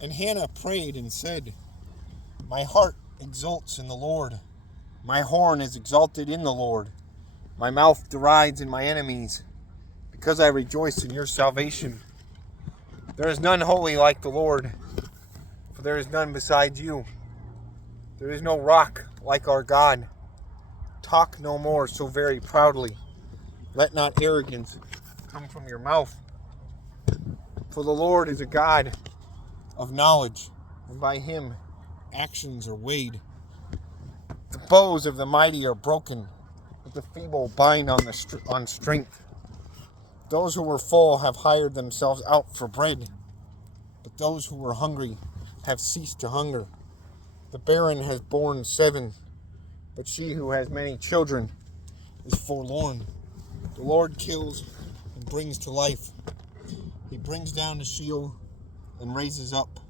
And Hannah prayed and said, My heart exults in the Lord. My horn is exalted in the Lord. My mouth derides in my enemies, because I rejoice in your salvation. There is none holy like the Lord, for there is none besides you. There is no rock like our God. Talk no more so very proudly. Let not arrogance come from your mouth. For the Lord is a God of knowledge, and by him actions are weighed. The bows of the mighty are broken, but the feeble bind on strength. Those who were full have hired themselves out for bread, but those who were hungry have ceased to hunger. The barren has borne 7, but she who has many children is forlorn. The Lord kills and brings to life. He brings down to Sheol and raises up.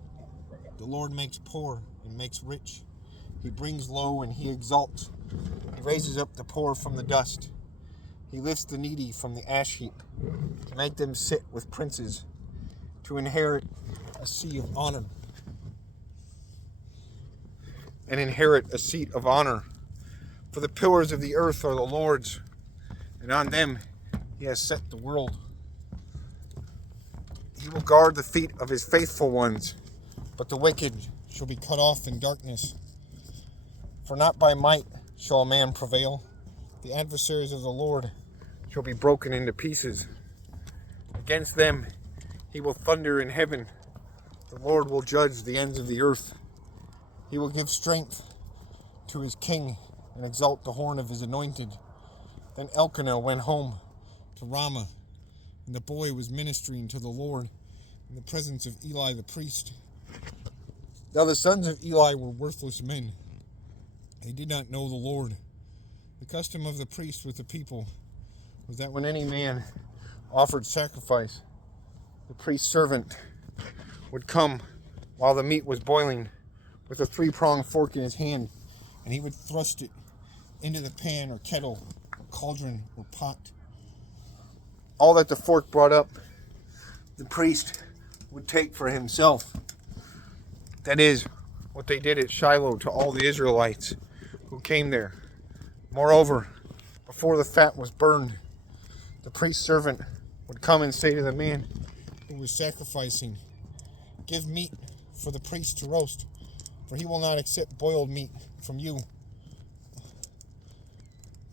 The Lord makes poor and makes rich. He brings low and he exalts. He raises up the poor from the dust. He lifts the needy from the ash heap to make them sit with princes, to inherit a seat of honor. And inherit a seat of honor. For the pillars of the earth are the Lord's, and on them he has set the world. He will guard the feet of his faithful ones, but the wicked shall be cut off in darkness. For not by might shall a man prevail. The adversaries of the Lord shall be broken into pieces. Against them he will thunder in heaven. The Lord will judge the ends of the earth. He will give strength to his king and exalt the horn of his anointed. Then Elkanah went home to Ramah, and the boy was ministering to the Lord in the presence of Eli the priest. Now the sons of Eli were worthless men. They did not know the Lord. The custom of the priest with the people was that when any man offered sacrifice, the priest's servant would come while the meat was boiling with a 3-pronged fork in his hand, and he would thrust it into the pan or kettle or cauldron or pot. All that the fork brought up, the priest would take for himself. That is what they did at Shiloh to all the Israelites who came there. Moreover, before the fat was burned, the priest's servant would come and say to the man who was sacrificing, Give meat for the priest to roast, for he will not accept boiled meat from you,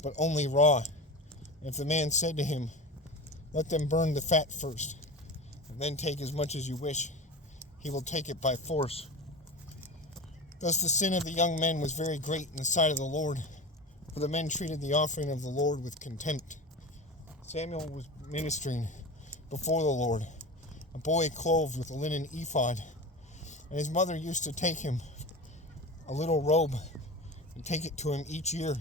but only raw. And if the man said to him, Let them burn the fat first, and then take as much as you wish, he will take it by force. Thus the sin of the young men was very great in the sight of the Lord, for the men treated the offering of the Lord with contempt. Samuel was ministering before the Lord, a boy clothed with a linen ephod, and his mother used to take him a little robe and take it to him each year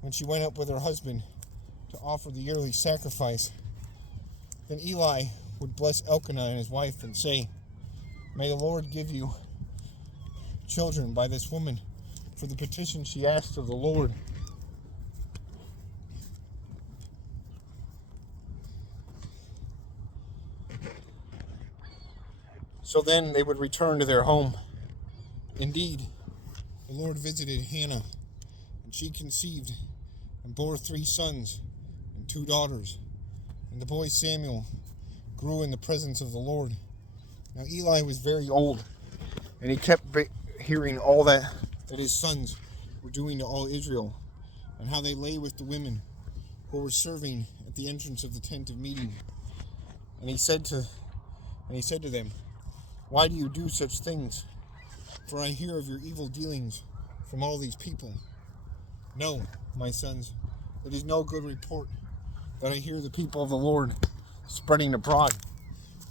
when she went up with her husband to offer the yearly sacrifice. Then Eli would bless Elkanah and his wife and say, May the Lord give you children by this woman, for the petition she asked of the Lord. So then they would return to their home. Indeed, the Lord visited Hannah, and she conceived and bore 3 sons and 2 daughters. And the boy Samuel grew in the presence of the Lord. Now Eli was very old, and he kept hearing all that his sons were doing to all Israel, and how they lay with the women who were serving at the entrance of the tent of meeting. And he said to them, Why do you do such things? For I hear of your evil dealings from all these people. No, my sons, it is no good report that I hear the people of the Lord spreading abroad.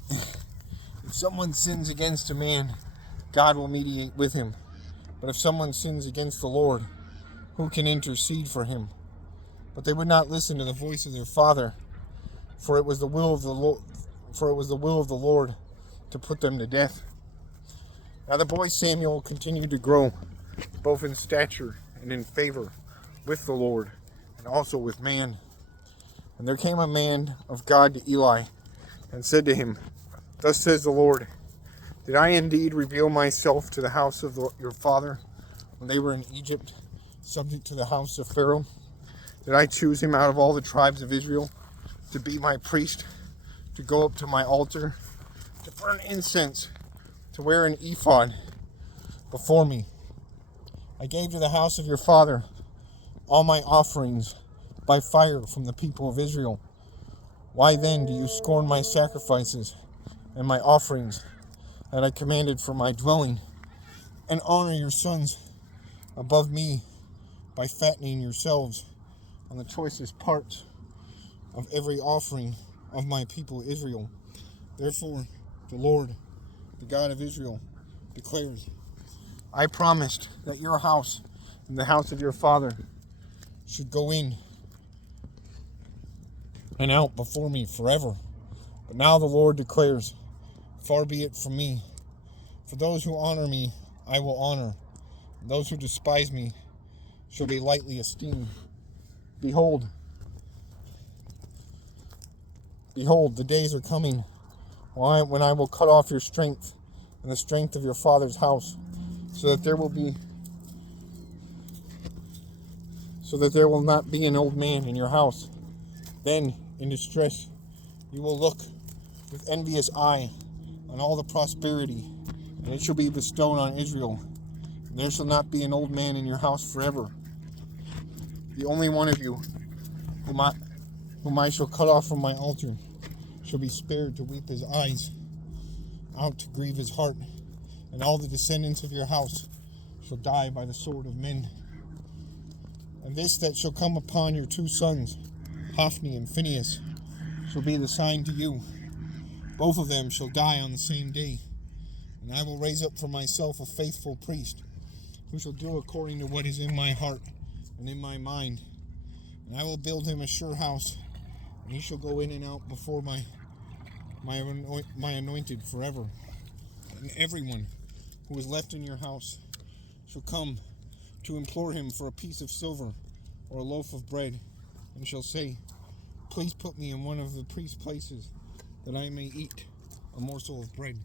If someone sins against a man, God will mediate with him. But if someone sins against the Lord, who can intercede for him? But they would not listen to the voice of their father, for it was the will of the Lord to put them to death. Now the boy Samuel continued to grow, both in stature and in favor with the Lord, and also with man. And there came a man of God to Eli, and said to him, Thus says the Lord, Did I indeed reveal myself to the house of your father when they were in Egypt, subject to the house of Pharaoh? Did I choose him out of all the tribes of Israel to be my priest, to go up to my altar, to burn incense, to wear an ephod before me? I gave to the house of your father all my offerings by fire from the people of Israel. Why then do you scorn my sacrifices and my offerings that I commanded for my dwelling, and honor your sons above me by fattening yourselves on the choicest parts of every offering of my people Israel? Therefore, the Lord, the God of Israel, declares, I promised that your house and the house of your father should go in and out before me forever. But now the Lord declares, far be it from me. For those who honor me, I will honor. And those who despise me shall be lightly esteemed. Behold, the days are coming when I will cut off your strength and the strength of your father's house, so that there will not be an old man in your house. Then, in distress, you will look with envious eye on all the prosperity, and it shall be bestowed on Israel. And there shall not be an old man in your house forever. The only one of you whom I shall cut off from my altar shall be spared to weep his eyes out, to grieve his heart, and all the descendants of your house shall die by the sword of men. And this that shall come upon your two sons, Hophni and Phinehas, shall be the sign to you. Both of them shall die on the same day, and I will raise up for myself a faithful priest, who shall do according to what is in my heart and in my mind. And I will build him a sure house, and he shall go in and out before my anointed forever. And everyone who is left in your house shall come to implore him for a piece of silver or a loaf of bread, and shall say, please put me in one of the priest's places, that I may eat a morsel of bread.